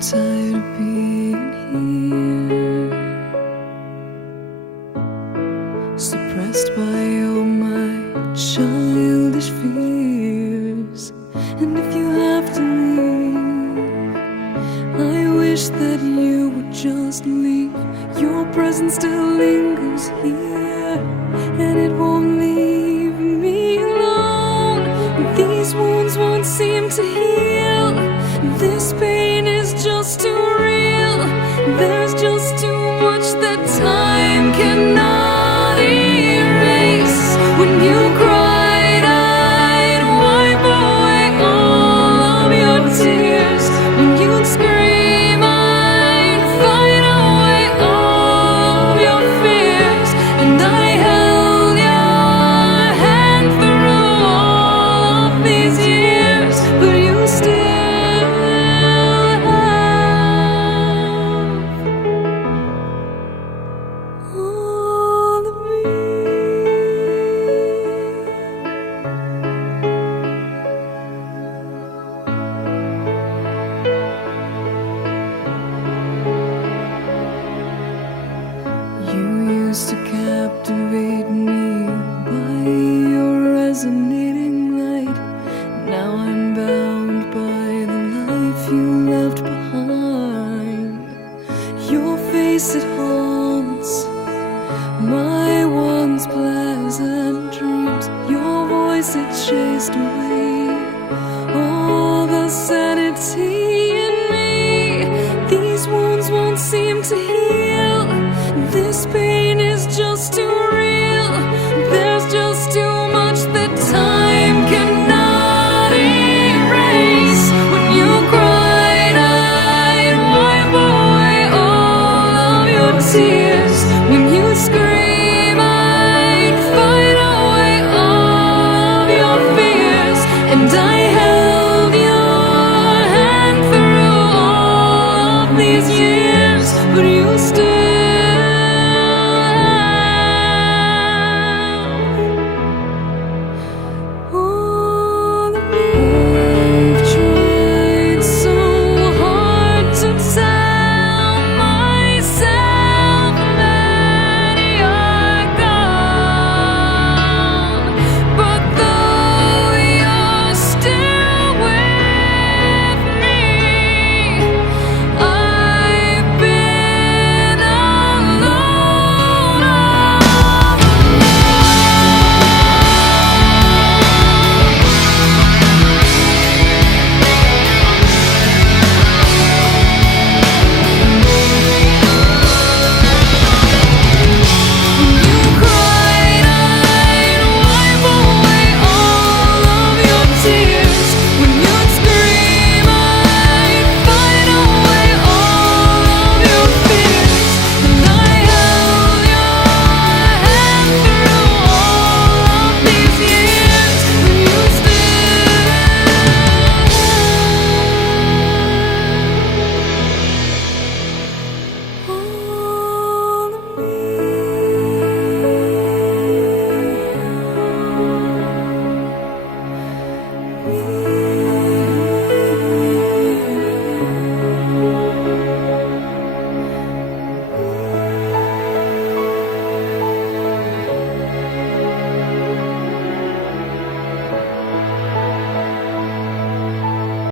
tired of being here, suppressed by all my childish fears. And if you have to leave, I wish that you would just leave. Your presence still lingers here, and it won't leave me alone. These wounds won't seem to heal. This pain is just too real. There's just too much that time cannot erase. When you cried, I'd wipe away all of your tears. When you'd scream, I'd fight away all of your fears. And I held your hand through all of these years, but you still all of me. You used to captivate me by your resonating light. Now I'm bound by the life you left behind. Your face, it haunts my once pleasant dreams. Your voice, it chased away all the sanity in me. These wounds won't seem to heal. This pain is just too real. There's just too much that time cannot erase. When you cried, I'd wipe away all of your tears. When you scream, I'd fight away all of your fears. And I held your hand through all of these years, but you still